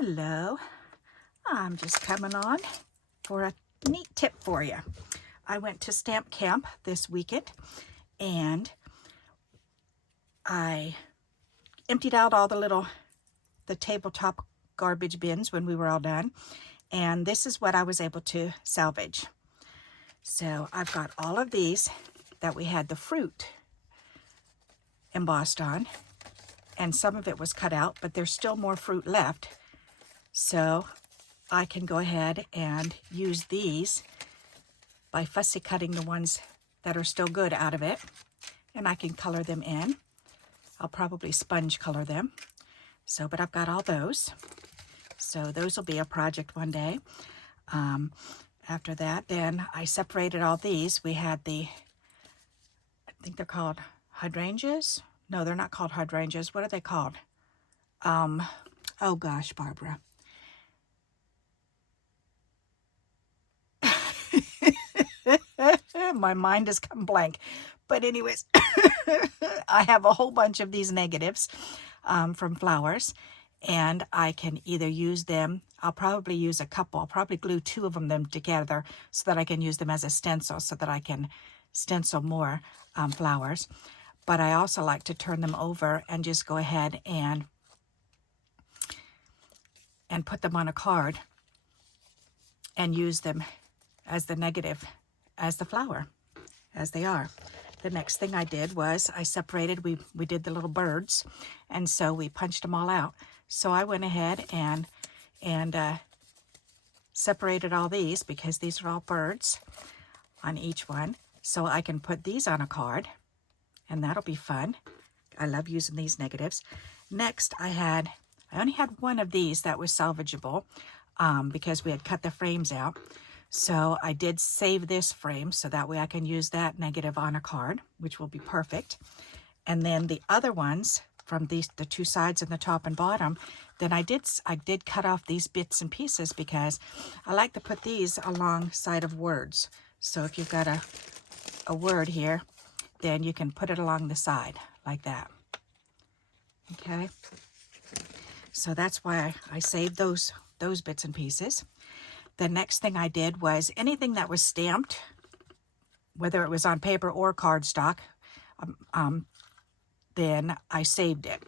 Hello, I'm just coming on for a neat tip for you. I went to stamp camp this weekend and I emptied out all the tabletop garbage bins when we were all done, and this is what I was able to salvage. So I've got all of these that we had the fruit embossed on, and some of it was cut out, but there's still more fruit left. So I can go ahead and use these by fussy cutting the ones that are still good out of it, and I can color them in. I'll probably sponge color them. So, but I've got all those. So those will be a project one day. After that, then I separated all these. We had I think they're called hydrangeas. No, they're not called hydrangeas. What are they called? Oh gosh, Barbara. My mind has come blank. But anyways, I have a whole bunch of these negatives from flowers, and I can either use them. I'll probably use a couple. I'll probably glue 2 of them together so that I can use them as a stencil, so that I can stencil more flowers. But I also like to turn them over and just go ahead and put them on a card and use them as the negative, as the flower, as they are. The next thing I did was I separated, we did the little birds, and so we punched them all out. So I went ahead and separated all these, because these are all birds on each one. So I can put these on a card, and that'll be fun. I love using these negatives. Next, I only had one of these that was salvageable because we had cut the frames out. So I did save this frame so that way I can use that negative on a card, which will be perfect. And then the other ones from the 2 sides and the top and bottom, then I did cut off these bits and pieces because I like to put these alongside of words. So if you've got a word here, then you can put it along the side like that. Okay. So that's why I saved those bits and pieces. The next thing I did was anything that was stamped, whether it was on paper or cardstock, then I saved it.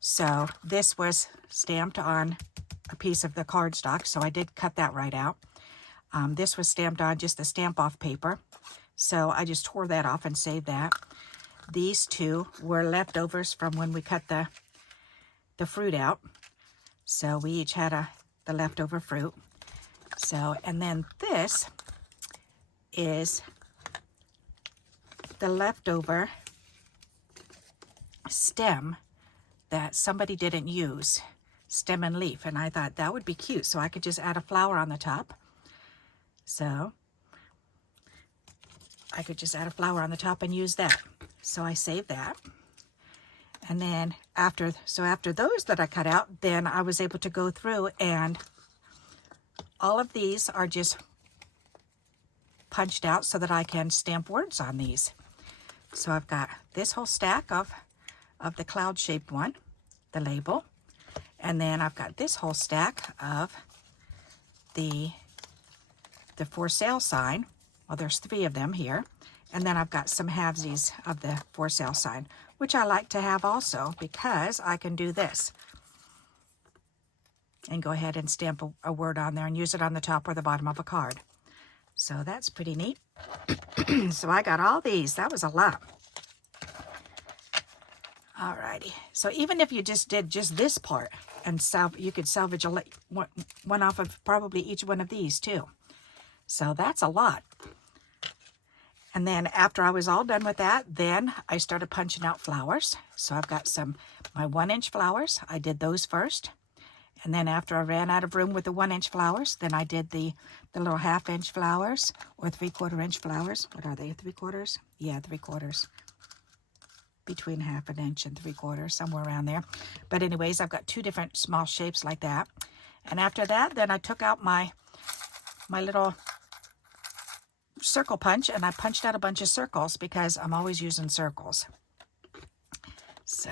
So this was stamped on a piece of the cardstock, so I did cut that right out. This was stamped on just the stamp off paper, so I just tore that off and saved that. These 2 were leftovers from when we cut the fruit out, so we each had the leftover fruit. So, and then this is the leftover stem that somebody didn't use, stem and leaf, and I thought that would be cute, so I could just add a flower on the top. So I could just add a flower on the top and use that. So I saved that. And then after those that I cut out, then I was able to go through, and all of these are just punched out so that I can stamp words on these. So I've got this whole stack of the cloud-shaped one, the label, and then I've got this whole stack of the for sale sign. Well, there's 3 of them here, and then I've got some halvesies of the for sale sign, which I like to have also because I can do this and go ahead and stamp a word on there and use it on the top or the bottom of a card. So that's pretty neat. So I got all these. That was a lot. Alrighty. So even if you just did just this part, and you could salvage one off of probably each one of these too. So that's a lot. And then after I was all done with that, then I started punching out flowers. So I've got my 1-inch flowers. I did those first. And then after I ran out of room with the 1-inch flowers, then I did the little 1/2-inch flowers or 3/4-inch flowers. What are they, 3/4? Yeah, 3/4. Between 1/2 inch and 3/4, somewhere around there. But anyways, I've got 2 different small shapes like that. And after that, then I took out my little circle punch, and I punched out a bunch of circles because I'm always using circles. So,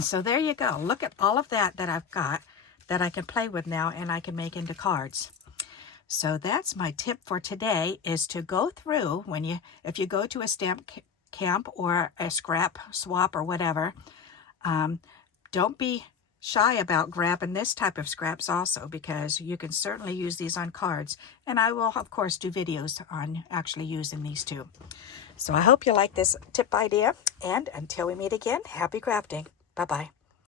so there you go. Look at all of that I've got that I can play with now and I can make into cards. So that's my tip for today, is to go through if you go to a stamp camp or a scrap swap or whatever, don't be shy about grabbing this type of scraps also, because you can certainly use these on cards. And I will, of course, do videos on actually using these too. So I hope you like this tip idea. And until we meet again, happy crafting. Bye-bye.